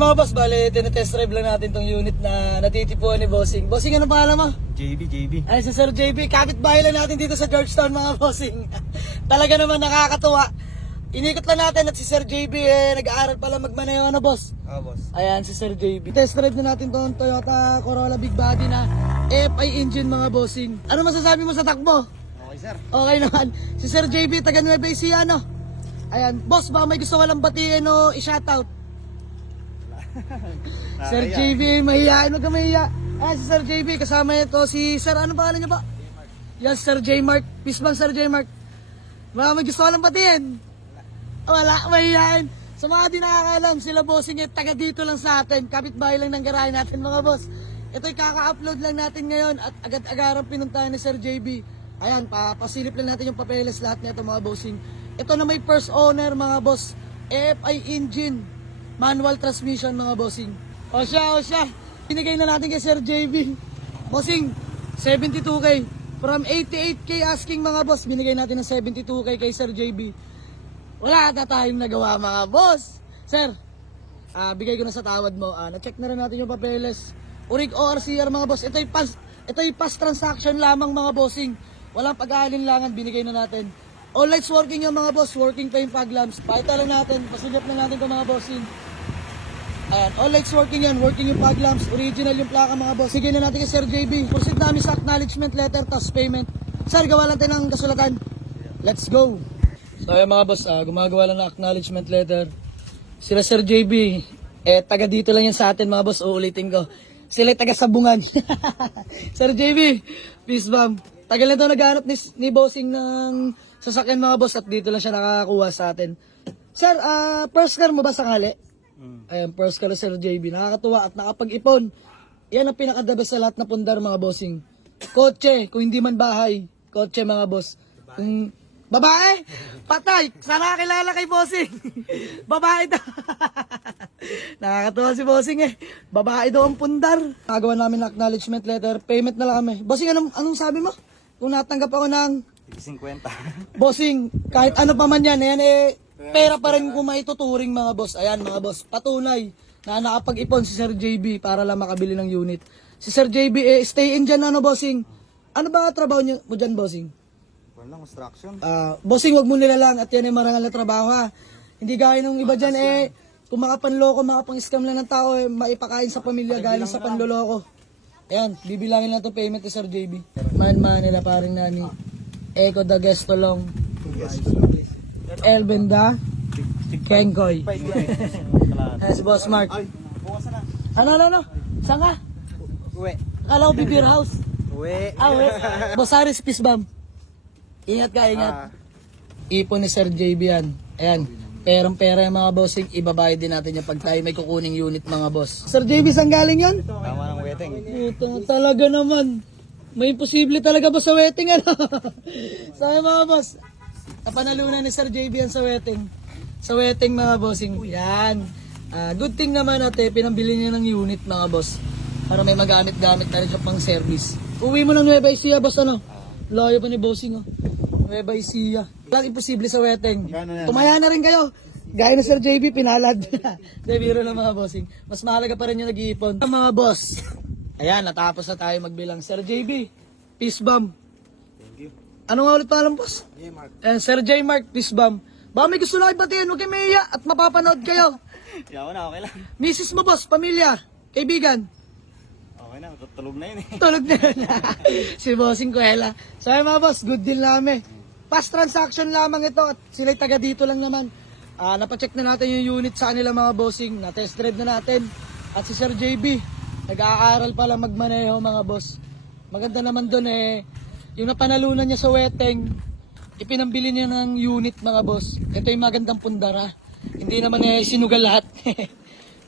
mga boss, bale, tinetest drive lang natin tong unit na natitipuan ni Bossing. Bossing, ano pangalan mo? JB. Ay, si Sir JB. Kapit-bahay lang natin dito sa Georgetown, mga Bossing. Talaga naman nakakatuwa. Inikot lang natin at si Sir JB nag-aaral pala magmaneho, ano boss? Boss. Ayan, si Sir JB. Test drive na natin tong Toyota Corolla Big Body na AFI engine, mga Bossing. Ano masasabi mo sa takbo? Okay, sir. Okay naman. Si Sir JB, taga Nueva Ecija, no? Ayan, boss, ba may gusto walang batiin o i-shoutout? Sir JB, mahihain, huwag ka mahiya. Ah, si Sir JB, kasama ito si Sir, ano pangalan niya ba? Yes, Sir J. Mark. Peace bang, Sir J. Mark? Baka may gusto walang batiin? Wala, mahihain. Sa mga di nakakaalam, sila Bossing taga dito lang sa atin. Kapit-bahay lang ng garahe natin, mga boss. Ito'y kaka-upload lang natin ngayon at agad-agarang pinuntahan ni Sir JB. Ayan, pasilip lang natin yung papeles lahat nito, mga Bossing. Ito na may first owner, mga boss. AFI engine. Manual transmission, mga Bossing. O siya. Binigay na natin kay Sir JB. Bossing, 72K. From 88K asking, mga boss, binigay natin ng 72K kay Sir JB. Wala na tayong nagawa, mga boss. Sir, bigay ko na sa tawad mo. Na-check na rin natin yung papeles. Urig ORCR, mga boss. Ito'y pass transaction lamang, mga Bossing. Walang pag-aalinlangan, binigay na natin. All lights working yung mga boss. Working pa yung fog lamps. Pakita lang natin. Pasigap lang natin ito, mga Bossing. Ayan, all lights working yan, working yung fog lamps, original yung plaka, mga boss. Sige na natin kay Sir JB. Proceed namin sa acknowledgement letter, tas payment. Sir, gawa lang tayo ng kasulatan. Let's go. So ayan, mga boss, gumagawa lang ng acknowledgement letter. Sila Sir JB, taga dito lang yan sa atin, mga boss, uulitin ko. Sila taga Sabungan. Sir JB, peace bomb. Tagal na ito naghanap ni Bossing ng sasakyan, mga boss, at dito lang siya nakakakuha sa atin. Sir, first car mo ba sakali? Ayan, first car Sir JB. Nakakatuwa at nakapag-ipon. Yan ang pinakadabas sa lahat na pundar, mga Bossing. Kotse, kung hindi man bahay. Kotse, mga boss. Kung babae, patay. Sana kilala kay Bossing. Babae daw. Nakakatuwa si Bossing Babae daw ang pundar. Nagawa namin ng acknowledgement letter. Payment na lang kami. Bossing, anong sabi mo? Kung natanggap ako ng 50. Bossing, kahit ano pa man yan, pera pa rin kung maituturing, mga boss. Ayan, mga boss, patunay na nakapag-ipon si Sir JB para lang makabili ng unit. Si Sir JB, stay in dyan, Bossing. Ano ba trabaho niyo mo dyan, Bossing? Walang construction. Bossing, wag mo nilalang at yan ay marangal na trabaho, ha. Hindi gaya ng iba dyan, kung makapanloko, makapang-scam lang ng tao, maipakain sa pamilya galing sa panloloko. Ayan, bibilangin lang ito payment ni Sir JB. Man nila paring nani. Eco da Gesto Long. Elbenda. Kenkoy. Si Boss Mark. Bukas na. Ano? Saan ka? Uwi. Akala ko beer house. Uwi. Uwi. Boss Aris, peace bomb. Ingat ka, ingat. Ipon ni Sir JB yan. Ayan. Perang-pera yung mga bossing, ibabayad din natin yung pag tayo may kukuning unit, mga boss. Sir JB, saan galing yan? Tama ng wedding. Ito talaga naman. May imposible talaga ba sa wedding, ano? Sabi, mga boss, napanalunan ni Sir JB yan sa wedding. Sa wedding, mga bossing. Yan. Good thing naman natin, pinambili niya ng unit, mga boss. Para may magamit-gamit na rin siya pang service. Uwi mo ng Nueva Ecija, boss, ano? Layo pa ni bossing, oh. Nueva Ecija. Walang imposible sa wedding. Tumaya na rin kayo. Gaya na Sir JB, pinalad. Biro na, mga bossing. Mas mahalaga pa rin yung nag-iipon. Mga boss. Ayan, natapos na tayo magbilang. Sir JB, peace bomb. Thank you. Ano nga ulit palang, boss? J. Mark. Sir J. Mark, peace bomb. Baka may gusto lang ibatiin, huwag kayo maiya at mapapanood kayo. Yaw na, okay lang. Mrs. mo, boss, pamilya, kaibigan. Okay na, tulog na yun Tulog na yun. Si Bossing Kuela. So ay, mga boss, good deal namin. Past transaction lamang ito at sila'y taga dito lang naman. Napacheck na natin yung unit sa kanila, mga bossing. Na-test drive na natin. At si Sir JB, nag-aaral pa lang magmaneho, mga boss. Maganda naman doon yung napanalunan niya sa wedding, ipinambili niya ng unit, mga boss. Ito yung magandang pundara. Hindi naman sinugal lahat.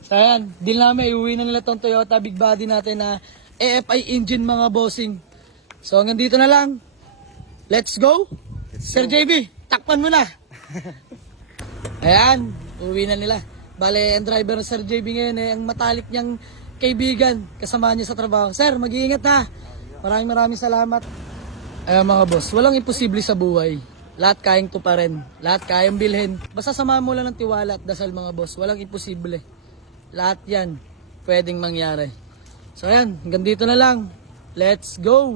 So ayan, deal namin, iuwi na nila tong Toyota Big Body natin na AFI engine, mga bossing. So hanggang dito na lang. Let's go. Sir JB, takpan mo na. Ayan, uwi na nila. Bale, ang driver ng Sir JB ngayon ang matalik niyang kaibigan, kasama niya sa trabaho. Sir, mag-iingat ha. Maraming salamat. Ayan, mga boss, walang imposible sa buhay. Lahat kayang tuparin, lahat kayang bilhin. Basta samahan mo lang ng tiwala at dasal, mga boss. Walang imposible. Lahat yan pwedeng mangyari. So ayan, hanggang dito na lang. Let's go!